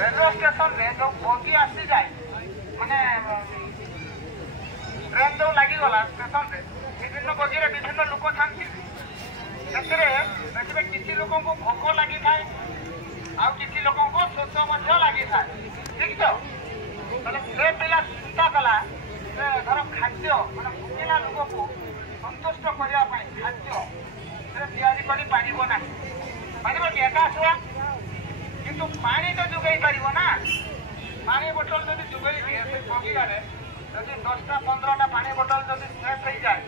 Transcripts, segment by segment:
railway station रे जो बगी आसी जाए माने ट्रेन जो लगिगला स्टेशन रे विभिन्न बगी विभिन्न लोक था देखिए किसी लोक भोक लगी थाए आउ किसी लोक शोष लगी था ठीक तो से पिला चिंता कला धर खाद्य मैंने भुकिला लोक को संतुष्ट करने खाद्य तैयारी एका छुआ किंतु पानी तो जोगाई पार ना पानी बोतल जब जोगाई दिए से बगियारे जब 10टा 15टा पानी बोतल जब सेट हो जाए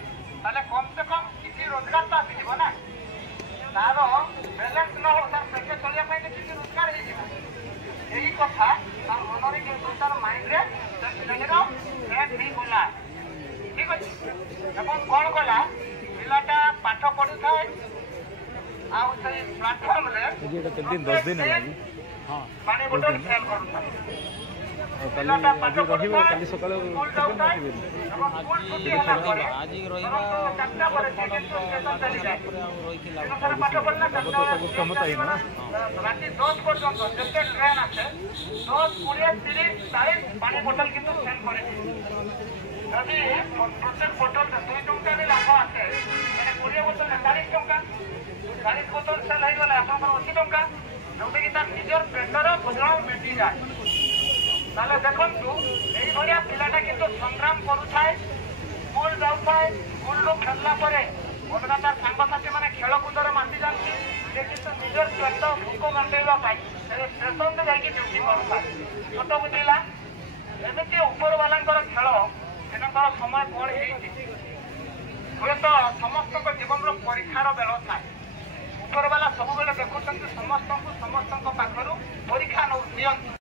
ताले कम से कम किसी रोजगार तो आसीज ना तार बैलेंस न हो तार पेटे चलिया किसी रोजगार यही कथा तार मन में तार माइंड सेट नहीं गला ठीक अच्छे कौन कला पिलाटा पाठ पढ़ू थाए प्लाटफर्म पानी बोतल सेल राति 10 पर्यंत जिते ट्रेन आसे 10, 20, 30, 40 पानी बोतल किंतु सेल करे यदि प्रत्येक बोतल 2 टंका लाभ आसे 20 बोतल 40 टंका 40 बोतल सेल होगला आप 80 टंका जोटा कि निजर पेटर भोजन मेटी जाए ताले देखु यही पिलाटा किंतु संग्राम करुए स्कूल जाए स्कूल खेलला अलगा तार सांगसाथी मैंने खेलकूदर माति जाती किंतु निजर पेट भोक मेटाइवाई स्टेशन से जाकि ड्यूटी करुए छोट बुझेगा एमती उपरवाला खेल एनकर समय कौन हुए तो समस्त जीवन परीक्षार बेल थाए उपरवाला सब बेले देखुं समस्त पाखर परीक्षा नि